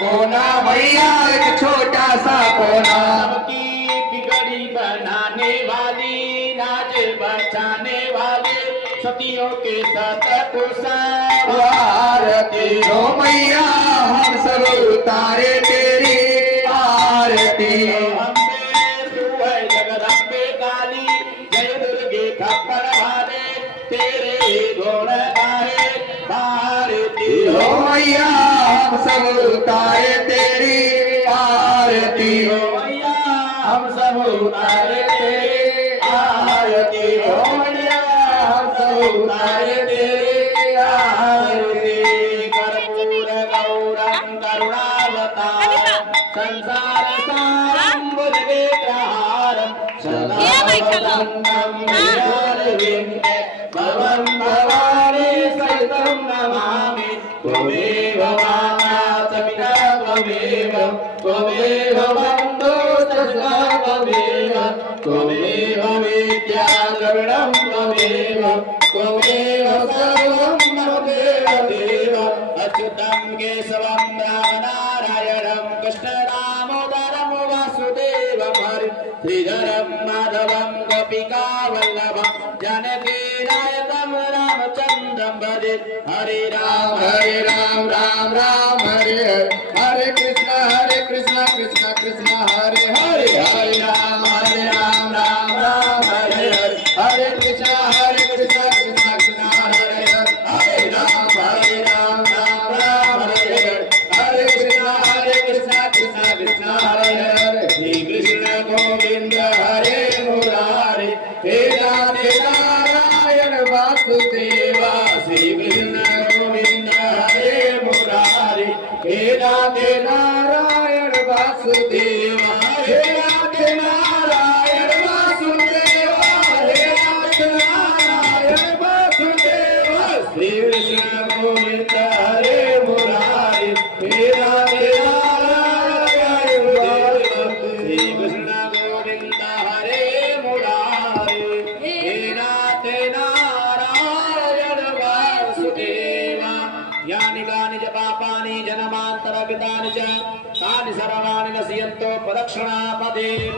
कोना मैया एक छोटा सा कोना की बिगड़ी बनाने वाली, लाज बचाने वाली, सतियों के सत को आरती हो मैया हम सब उतारे तेरी आरती। अम्बे तू है जगदम्बे काली, जय दुर्गे थप्पड़ वाले, तेरे गुण गाए भारती हो मैया हम सब उतारे तेरी आरती। हो मैया हम सब उतारे तेरे आरती हो मैया हम सब उतारे तेरे आरती। कर्पूर गौरम करुणावतारम संसार सारम बुद्धिविग्रहारम सदा वसंतम हृदयारविंदे भवं भवानी सहितं नमामि। त्वमेव माता च पिता त्वमेव, त्वमेव बन्धु च सखा त्वमेव, त्वमेव विद्या द्रविणं त्वमेव, त्वमेव सर्वं मम देव। अच्युतं केशवं रामनारायणं कृष्णदामोदरं वासुदेवं हरिं श्रीधरं माधवं गोपिकावल्लभं जानकीनायकं रामचन्द्रं भजे। हरे राम राम राम हरे हरे, हरे कृष्ण कृष्ण कृष्ण हरे हरे, हरे राम राम हरे हरे, हरे कृष्ण कृष्ण कृष्ण हरे हरे, हरे राम राम हरे हरे, हरे कृष्ण कृष्ण कृष्ण हरे हरे। श्री कृष्ण गोविंद हरे मुरारे, हे राधे नारायण वासुदेवा। श्री कृष्ण गोविंद हरे मुरारे, हे राधे नारायण वासुदेवा, हे राधे नारायण वासुदेवा, हे राधे नारायण वासुदेवा। श्री कृष्ण गोविंद हरे मुरारे, हे राधे नारायण वासुदेवा। श्री कृष्ण गोविंद हरे मुरारे, हे राधे नारायण वासुदेवा। यानि कानि च पापानि जन्मान्तरकृतानि च तानि सर्वाणि नश्यन्तो प्रदक्षिणापदे।